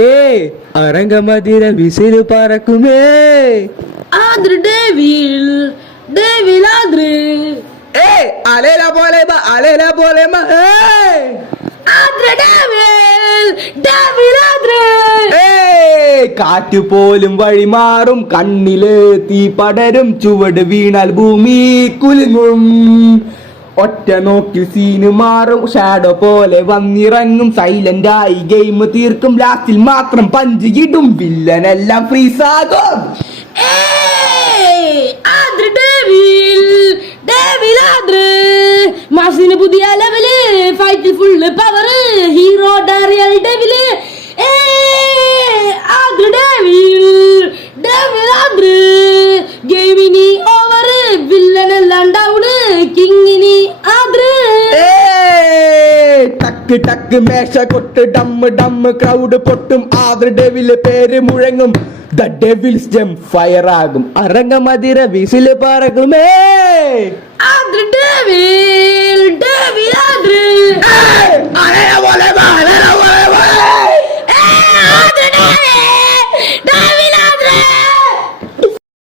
അരങ്ങമതിര whistle പറക്കുമേ. Aardra devil devil Aardra അലേല പോലെ അലേല പോലെ Aardra devil devil Aardra. കാറ്റ് പോലും വഴിമാറും, കണ്ണില് തീ പടരും, ചുവട് വീണാൽ ഭൂമി കുലുങ്ങും. ഒറ്റ നോക്കിൽ സീന് മാറും, ഷാഡോ പോലെ വന്നിറങ്ങും, സൈലന്റ് ആയി ഗെയിം തീർക്കും, ലാസ്റ്റിൽ മാത്രം പഞ്ച് ഇടും, വില്ലനെല്ലാം ഫ്രീസ് ആകും. ആദ്ര ഡേവിൽ ഡേവിൽ ആദ്ര. മാസിന് പുതിയ ലെവല്, ഫൈറ്റിൽ full power, hero real devil. ആദ്ര ഡേവിൽ ഡേവിൽ ആദ്ര. ഗെയിമിനി ഓവർ, വില്ലനെല്ലാം ഡൗണ്, കിങ്ങിനി ആദ്ര. ടക്ക് ടക്ക് മേശ കൊട്ട്, ഡമ്മ് ഡമ്മ് ക്രൗഡ് പൊട്ടും, ആദ്ര ഡെവില് പേര് മുഴങ്ങും, ദ ഡെവിൽസ് ജം ഫയർ ആകും, അരങ്ങമതിര വിസില് പറക്കുമേ. ആദ്ര ഡേവിൽ